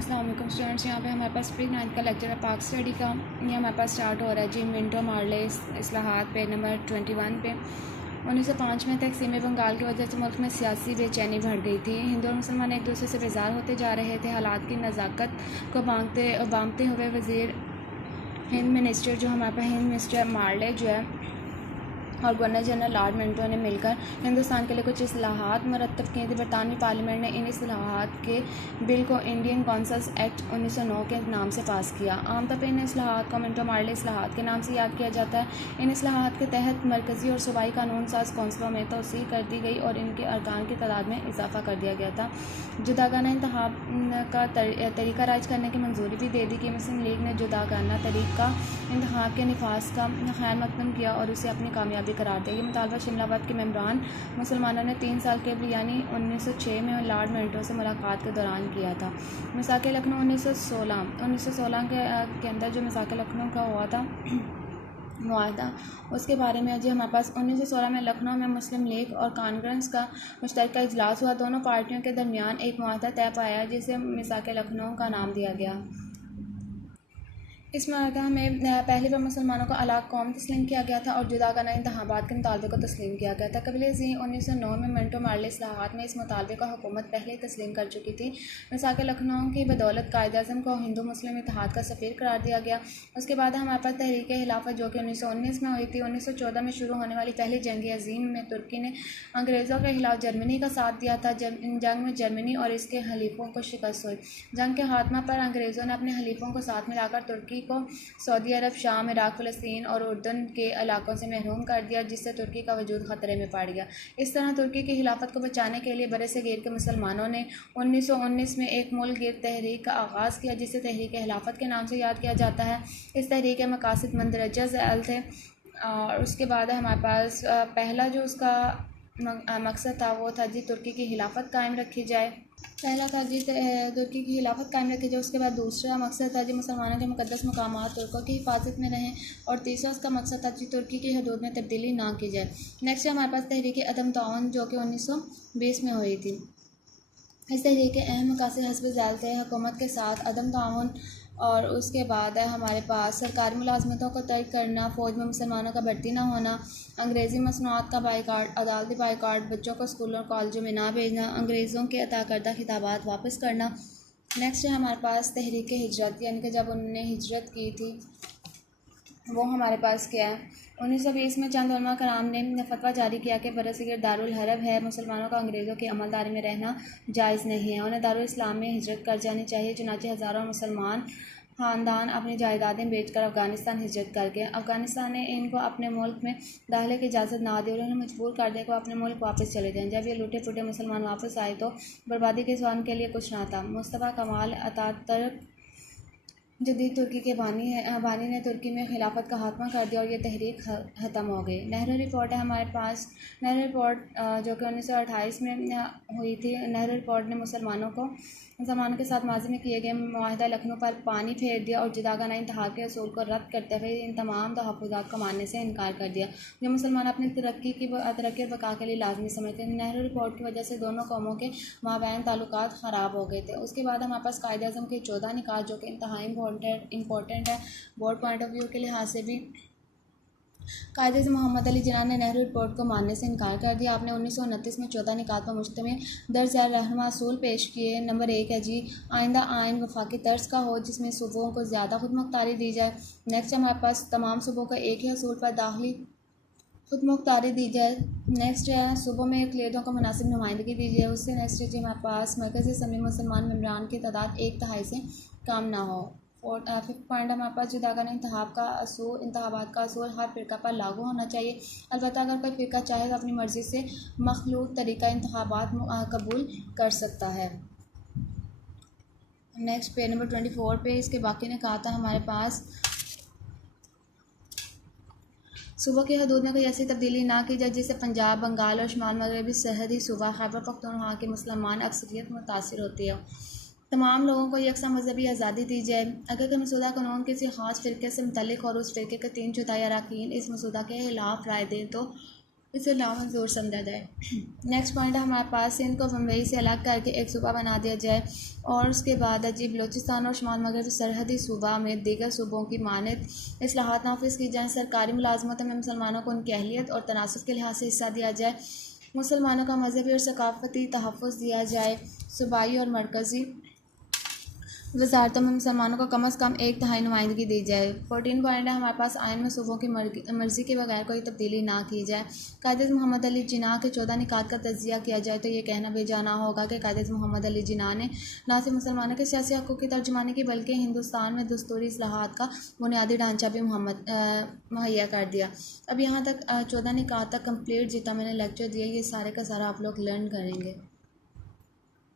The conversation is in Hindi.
अस्सलाम वालेकुम स्टूडेंट्स। यहाँ पे हमारे पास प्री 9th का लेक्चर है पाक स्टडी का। ये हमारे पास स्टार्ट हो रहा है जी मिंटो मार्ले इस्लाहात पे नंबर 21 पे। 1905 में तकसीम बंगाल की वजह से मुल्क में सियासी बेचैनी बढ़ गई थी। हिंदू और मुसलमान एक दूसरे से बेजार होते जा रहे थे। हालात की नज़ाकत को बांधते हुए वज़ीर हिंद मिनिस्टर जो हमारे पास हिंद मिनिस्टर मार्ले जो है और गवर्नर जनरल लॉर्ड मिंटो ने मिलकर हिंदुस्तान के लिए कुछ इस्लाहात मरतब किए थे। बरतानवी पार्लियामेंट ने इन इस्लाहात के बिल को इंडियन कौंसल्स एक्ट 1909 के नाम से पास किया। आमतौर पर इन इस्लाहात को मिंटो मार्ले इस्लाहात के नाम से याद किया जाता है। इन इस्लाहात के तहत मरकज़ी और सूबाई कानून साज कौंसलों में तोसी कर दी गई और इनके अरकान की तादाद में इजाफा कर दिया गया था। जुदागाना इंतखाब का तरीका राइज करने की मंजूरी भी दे दी कि मुस्लिम लीग ने जुदागाना तरीका इंतखाब के निफाज का ख़ैर मकदम किया और उसे अपनी कामयाबी करार दिया। ये मुतालबा शिमलाबाद के मेंबरान मुसलमानों ने 3 साल के यानी 1906 में लॉर्ड मिंटो से मुलाकात के दौरान किया था। मिसाक लखनऊ 1916 के अंदर जो मिसाक लखनऊ का हुआ था मुआहदा, उसके बारे में जी हमारे पास 1916 में लखनऊ में मुस्लिम लीग और कांग्रेस का मुश्तरका इजलास हुआ। दोनों पार्टियों के दरमियान एक मुआहदा तय पाया जिसे मिसाक लखनऊ का नाम दिया गया। इस मुआहदा में पहली बार मुसलमानों को अलग कौम तस्लीम किया गया था और जुदागाना इंतखाबात के मुतालबे को तस्लीम किया गया था। कबीले ज़ी 1909 में मिंटो मार्ले इस्लाहात में इस मुतालबे को हुकूमत पहले ही तस्लीम कर चुकी थी। मिसाक लखनऊ की बदौलत कायद-ए-आज़म को हिंदू मुस्लिम इत्तेहाद का सफ़ीर करार दिया गया। उसके बाद हमारे पास तहरीक खिलाफत जो कि 1919 में हुई थी। 1914 में शुरू होने वाली पहली जंग अज़ीम में तुर्की ने अंग्रेज़ों के खिलाफ जर्मनी का साथ दिया था। जंग में जर्मनी और इसके हलीफों को शिकस्त हुई। जंग के खात्मा पर अंग्रेज़ों ने अपने हलीफों को साथ मिलाकर तुर्की को सऊदी अरब, शाम, इराक, फ़लस्तीन और उर्दन के इलाकों से महरूम कर दिया, जिससे तुर्की का वजूद ख़तरे में पड़ गया। इस तरह तुर्की की खिलाफत को बचाने के लिए बरसगीर के मुसलमानों ने 1919 में एक मुल्क गिर तहरीक का आगाज़ किया, जिसे तहरीक खिलाफत के नाम से याद किया जाता है। इस तहरीक के मकासद मंदरजा ज़ैल थे और उसके बाद हमारे पास पहला जो उसका मकसद था वो था जी तुर्की की खिलाफत कायम रखी जाए। पहला था जी तुर्की की खिलाफत कायम रखी जाए। उसके बाद दूसरा मकसद था जी मुसलमानों के मुक़द्दस मकामात तुर्कों की हिफाजत में रहें और तीसरा उसका मकसद था जी तुर्की की हदूद में तब्दीली ना की जाए। नेक्स्ट है हमारे पास तहरीक अदम ताउन जो कि 1920 में हुई थी। इस तहरीक के अहम मकासद हस्ब ज़ैल थे हुकूमत के साथ अदम ताउन और उसके बाद है हमारे पास सरकारी मुलाजमतों को तर्क करना, फ़ौज में मुसलमानों का भर्ती ना होना, अंग्रेज़ी मसनूआत का बाइकाट, अदालती बाइकाट, बच्चों को स्कूलों और कॉलेजों में ना भेजना, अंग्रेज़ों के अता करदा खिताबात वापस करना। नेक्स्ट है हमारे पास तहरीक हिजरत, यानी कि जब उन्होंने हिजरत की थी वो हमारे पास क्या है। 1920 में चंद उलमा कराम ने फतवा जारी किया कि बरसगीर दारुल हरब है, मुसलमानों का अंग्रेज़ों की अमलदारी में रहना जायज़ नहीं है, उन्हें दारुल इस्लाम में हिजरत कर जानी चाहिए। चुनांचे हज़ारों मुसलमान ख़ानदान अपनी जायदादें बेचकर अफ़गानिस्तान हिजरत कर गए। अफ़गानिस्तान ने इनको अपने मुल्क में दाखिले की इजाज़त ना दी और उन्हें मजबूर कर दिया कि वो अपने मुल्क वापस चले जाएँ। जब ये लूटे फूटे मुसलमान वापस आए तो बर्बादी के सिवा उनके लिए कुछ ना था। मुस्तफ़ा कमाल अतातुर्क जदीद तुर्की के बानी ने तुर्की में खिलाफत का खात्मा कर दिया और ये तहरीक ख़त्म हो गई। नेहरू रिपोर्ट है हमारे पास। नेहरू रिपोर्ट जो कि 1928 में हुई थी। नेहरू रिपोर्ट ने मुसलमानों के साथ माजी में किए गए मुआहदा लखनऊ पर पानी फेर दिया और जुदागाना इंतखाब के असूल को रद्द करते हुए इन तमाम तहफ़्फ़ुज़ात को मानने से इनकार कर दिया जो मुसलमान अपनी तरक्की और बका के लिए लाजमी समझते हैं। नेहरू रिपोर्ट की वजह से दोनों कौमों के माबैन ताल्लुकात ख़राब हो गए थे। उसके बाद हमारे पास कायद-ए-आज़म के 14 निकात जो कि इंतहाई इम्पोर्टेंट है बोर्ड पॉइंट ऑफ व्यू के लिहाज से भी। कायद-ए-आज़म मोहम्मद अली जिन्ना ने नेहरू रिपोर्ट को मानने से इनकार कर दिया। आपने 1929 में 14 निकात पर मुश्तमिल दर्ज रहनुमा असूल पेश किए। नंबर 1 है जी आइंदा आइन वफाकी तर्ज का हो जिसमें सूबों को ज़्यादा खुद मुख्तारी दी जाए। नेक्स्ट हमारे पास तमाम सूबों को एक ही असूल पर दाखिली खुद मुख्तारी दी जाए। नेक्स्ट है सूबों में अक़लियतों को मुनासिब नुमाइंदगी दी जाए। उससे नेक्स्ट है जी हमारे पास मरकज़ी असम्बली मुसलमान मेंबरान की तादाद 1/3 से कम ना हो। और 5th पॉइंट हमारे पास जुदागाना इंतखाबात का असूल हर फ़िरका पर लागू होना चाहिए। अलबत्ता अगर कोई फ़िरका चाहे तो अपनी मर्ज़ी से मखलूत तरीका इंतखाबात कबूल कर सकता है। नेक्स्ट पेज नंबर 24 पे इसके बाकी ने कहा था हमारे पास सूबों की हदूद में कोई ऐसी तब्दीली ना की जाए जिससे पंजाब, बंगाल और शुमाल मगरबी सरहदी सूबा खैबर पख्तूनख्वा की मुसलमान अक्सरियत मुतासिर होती है। तमाम लोगों को यकसा मजहबी आज़ादी दी जाए। अगर कोई मसूदा कानून किसी ख़ास फ़िरके से मुतल्लिक़ और उस फ़िरके के 3/4 अरकान इस मसूदा के खिलाफ राय दें तो इसे नामंजूर समझा जाए। नेक्स्ट पॉइंट है हमारे पास, सिंध को बम्बई से अलग करके एक सूबा बना दिया जाए और उसके बाद अजीब बलूचिस्तान और शुमाल मगरब सरहदी सूबा में दीगर सूबों की मानद इस्लाहात नाफिज की जाए। सरकारी मुलाजमतों में मुसलमानों को उनकी अहलियत और तनासुब के लिहाज से हिस्सा दिया जाए। मुसलमानों का मजहबी और सकाफती तहफ़्फ़ुज़ दिया जाए। सूबाई और मरकज़ी वजारतों में मुसलमानों को कम अज़ कम 1/3 नुमाइंदगी दी जाए। 14 पॉइंट है हमारे पास, आइन में सूबों की मर्ज़ी के बगैर कोई तब्दीली ना की जाए। कायदे मोहम्मद अली जिन्ना के 14 निकात का तजिया किया जाए तो ये कहना बेजाना होगा कि कायदे मोहम्मद अली जिन्ना ने न सिर्फ मुसलमानों के सियासी हक़ूक़ की तर्जुमानी की बल्कि हिंदुस्तान में दस्तूरी इस्लाहात का बुनियादी ढांचा भी मुहैया कर दिया। अब यहाँ तक 14 निकात तक कम्प्लीट जितना मैंने लेक्चर दिया ये सारे का सारा आप लोग लर्न करेंगे।